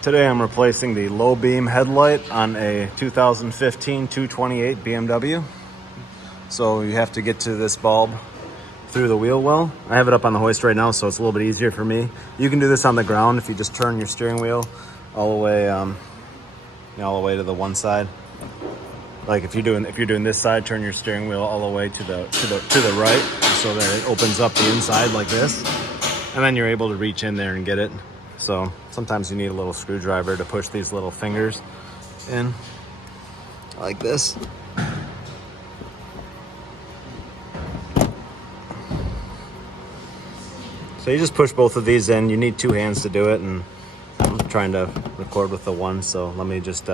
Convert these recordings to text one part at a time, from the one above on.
Today I'm replacing the low beam headlight on a 2015 228 BMW. So you have to get to this bulb through the wheel well. I have it up on the hoist right now, so it's a little bit easier for me. You can do this on the ground if you just turn your steering wheel all the way, all the way to the one side. Like if you're doing this side, turn your steering wheel all the way to the right, so that it opens up the inside like this, and then you're able to reach in there and get it. So sometimes you need a little screwdriver to push these little fingers in like this. So you just push both of these in. You need two hands to do it, and I'm trying to record with the one, so let me just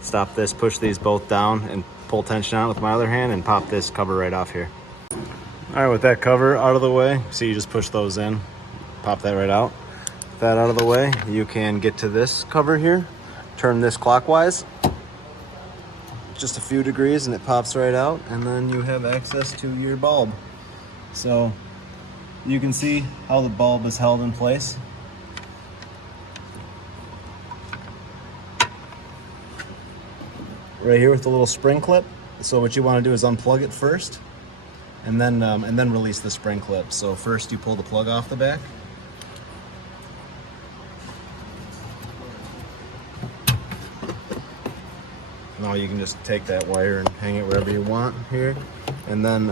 stop this, push these both down, and pull tension on it with my other hand and pop this cover right off here. All right, with that cover out of the way, see, you just push those in, pop that right out. With that out of the way, you can get to this cover here, turn this clockwise, just a few degrees, and it pops right out, and then you have access to your bulb. So you can see how the bulb is held in place. Right here with the little spring clip. So what you want to do is unplug it first, and then release the spring clip. So first you pull the plug off the back. Now you can just take that wire and hang it wherever you want here, and then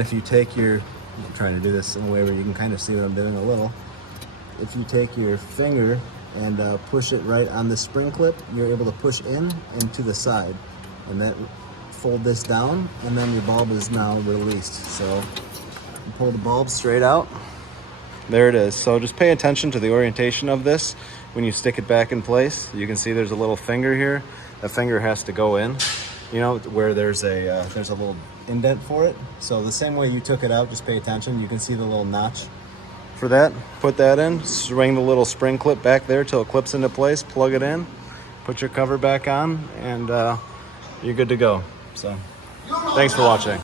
if you take your, I'm trying to do this in a way where you can kind of see what I'm doing a little. If you take your finger and push it right on the spring clip, you're able to push in and to the side, and then fold this down, and then your bulb is now released. So you pull the bulb straight out. There it is. So just pay attention to the orientation of this when you stick it back in place. You can see there's a little finger here. That finger has to go in, you know, where there's a little indent for it. So the same way you took it out, just pay attention. You can see the little notch for that. Put that in, swing the little spring clip back there till it clips into place, plug it in, put your cover back on, and you're good to go. So thanks for watching.